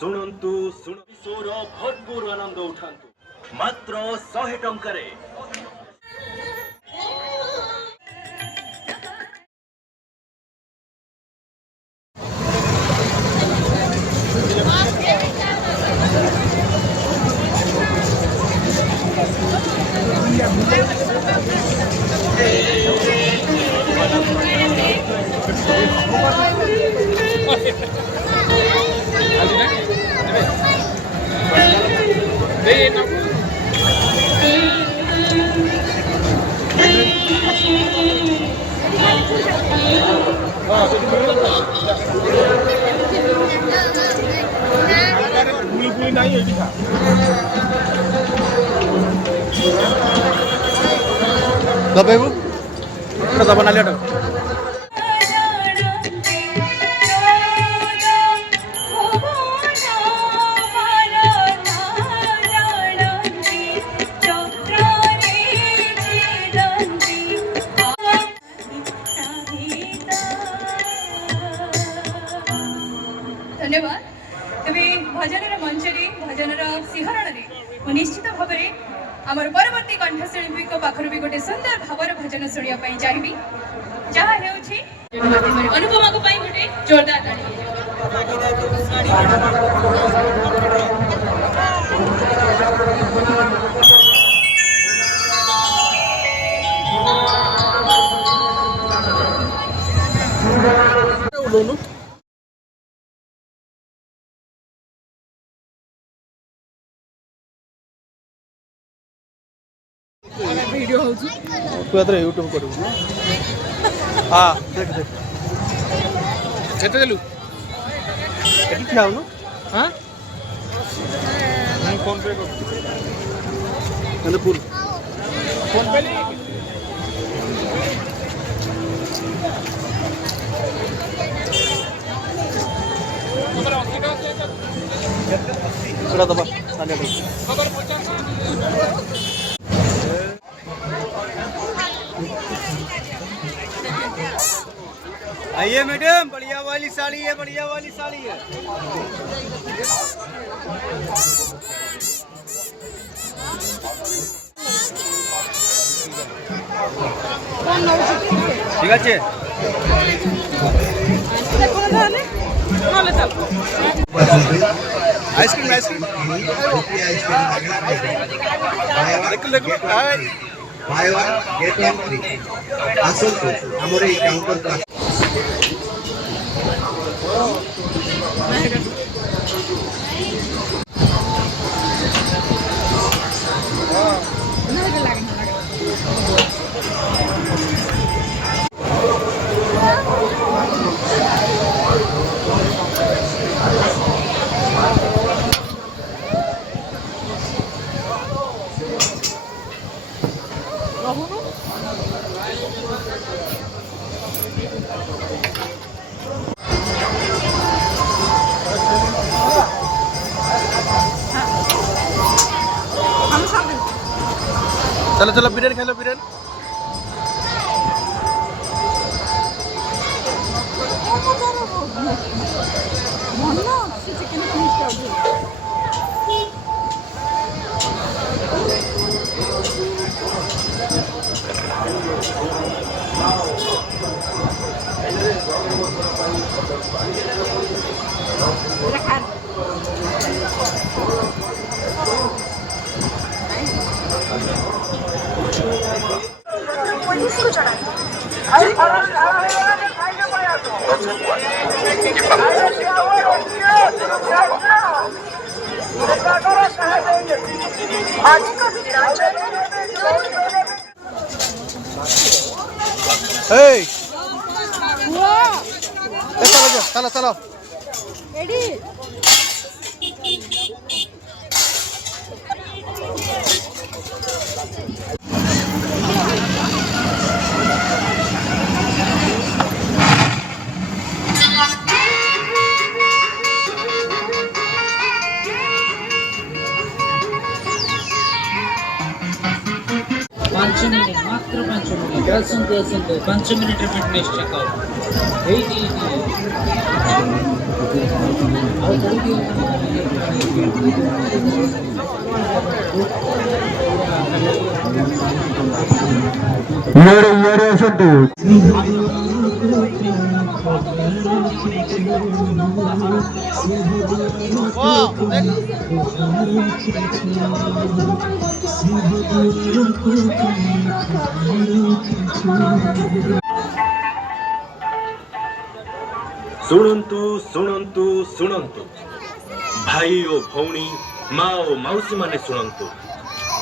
ଶୁଣନ୍ତୁ କିଶୋର ଭରପୁର ଆନନ୍ଦ ଉଠାନ୍ତୁ ମାତ୍ର 100 ଟଙ୍କାରେ। दबाइबु दबा नाली धन्यवाद। तेरे भजन मंचर भजन सिंहरण निश्चित भाव में आमर परवर्ती कंठशिल्पी पाखर भी गोटे सुंदर भावर भजन शुणापी चाहिए जहाँ अनुपमा को गोटे जोरदार ताली। वीडियो होउछु तू एतरे YouTube करू हां देख देख केते देलु केते खाऊ न हां मैं फोन पे कर नंद फुल फोन पे नहीं दबा खबर पहुंचा। आइए मैडम, बढ़िया वाली साड़ी है, बढ़िया वाली साड़ी है। ঠিক আছে आइसक्रीम आइसक्रीम देखो buy one get one free आसंतु हमर এই কাউন্টার चलो चलो बिरयानी खा लो बिरयानी चलो चलो रेडी मात्र 5 मिनिट ଆସନ୍ତୁ 5 ମିନିଟ୍ ଫିଟନେସ୍ ଚେକଅପ୍ ହେଇଛି ଆଉ ଇଆଡ଼େ ଆସନ୍ତୁ। ଶୁଣନ୍ତୁ ଶୁଣନ୍ତୁ ଶୁଣନ୍ତୁ ଭାଇ ଓ ଭଉଣୀ ମା ଓ ମାଉସୀ ମାନେ ଶୁଣନ୍ତୁ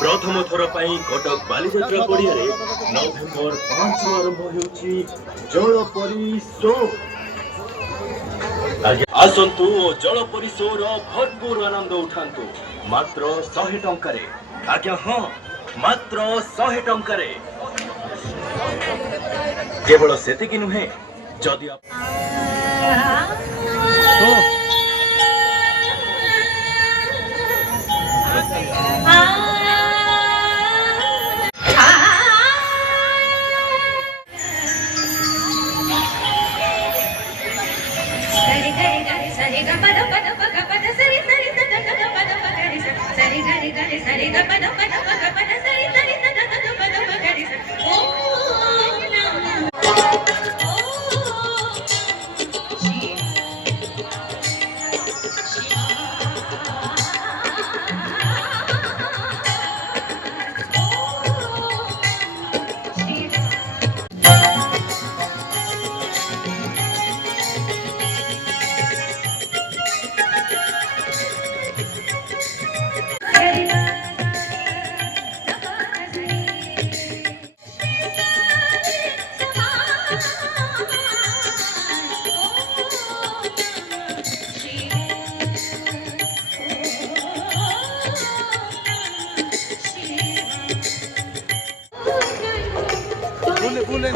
ପ୍ରଥମ ଥର ପାଇଁ କଟକ ବାଲିଯାତ୍ରା ପଡ଼ିଆରେ ନଭେମ୍ବର 5 ଆରମ୍ଭ ହେଉଛି ଜଳପରୀ ଶୋ। ଆସନ୍ତୁ ଓ ଜଳପରୀ ଶୋର ଭରପୁର ଆନନ୍ଦ ଉଠାନ୍ତୁ ମାତ୍ର 100 ଟଙ୍କାରେ। ଆଜ୍ଞା ହଁ, ମାତ୍ର 100 ଟଙ୍କାରେ। କେବଳ ସେତିକି ନୁହେଁ, ଯଦି बोले